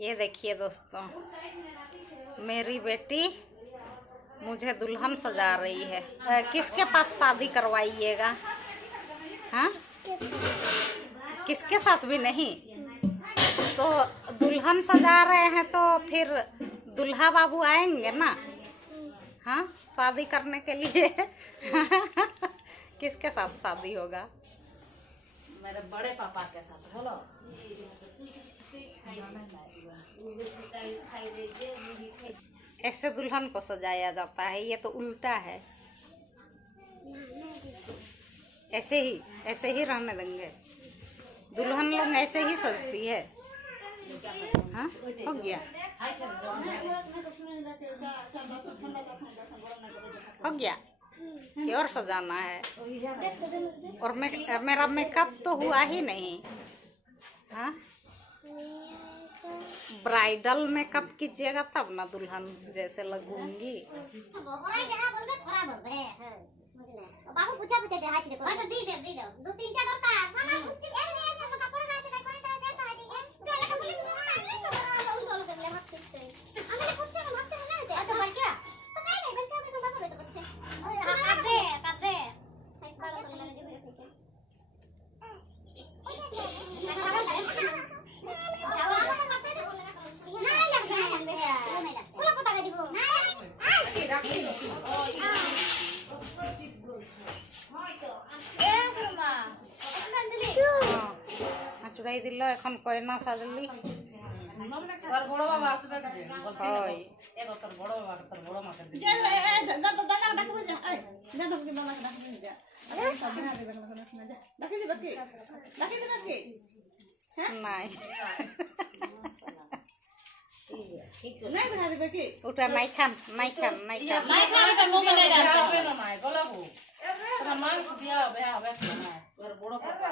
ये देखिए दोस्तों, मेरी बेटी मुझे दुल्हन सजा रही है। किसके पास शादी करवाइएगा? हाँ, किसके साथ भी नहीं। तो दुल्हन सजा रहे हैं तो फिर दुल्हा बाबू आएंगे ना, हाँ, शादी करने के लिए। किसके साथ शादी होगा? मेरे बड़े पापा के साथ। हेलो, ऐसे दुल्हन को सजाया जाता है, ये तो उल्टा है। ऐसे ही रहने देंगे। दुल्हन लोग ऐसे ही सजती है। हाँ, हो गया, हो गया। ये और सजाना है। और मेरा मेकअप तो हुआ ही नहीं। हाँ, ब्राइडल मेकअप कीजिएगा तब ना दुल्हन जैसे लगूंगी। बाबू पूछा दे हां दे को दी दे दो तीन क्या करता है खाना कुछ एक कपड़ा का से कोई देता है जो लगा पुलिस में मार उन कर ले हाथ से हमने पूछा हम हाथ से ना तो मर गया तो नहीं बन के तो बाबू तो बच्चे काबे एक बार तो लगे जो पीछे চুড়াই দিল এখন কয়না সাজলি। তোর বড় বাবা আসবে যে বলতে এগো তোর বড় বাবা তোর বড় মা করে যা দাদা ডাকবো যা দাদা কি মামা ডাকবো যা আরে সব না দেবে না যা ডাকি দে বাকি হ্যাঁ নাই নাই দেখা দেবে কি ওটা নাই খান এটা মোমে নাই রাখবে না নাই বলো গো তোরা মাংস দিয়া বেয়া হবে না তোর বড় পাপা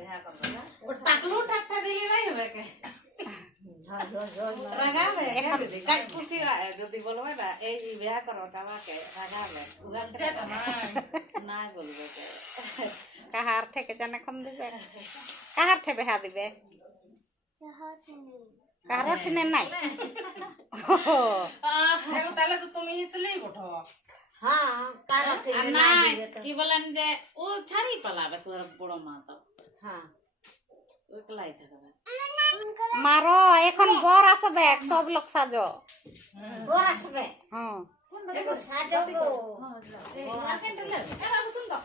বেয়া করবে না ও টাকলু টাকটা দিলে নাই হবে কে রাগাবে কাজ খুশি যদি বলবে না এই যে বেয়া করো আমাকে রাগাবে উগানটা না বলবে কে কাহার থেকে জানে কম দিবে, কাহার থেকে বেহা দিবে, কাহার ঠিনে নাই। তাহলে তো তুমি হিসলেই বঠো। হ্যাঁ কারা ঠিক নাই কি বলেন যে ও ছাড়ি পালাবে তোর বড় মা তো। হ্যাঁ ওইলাই থাকবে। মারো এখন বর আসবে, সব লোক সাজো। বর আসবে হ্যাঁ সাজো গো। এ বাবু শুন তো।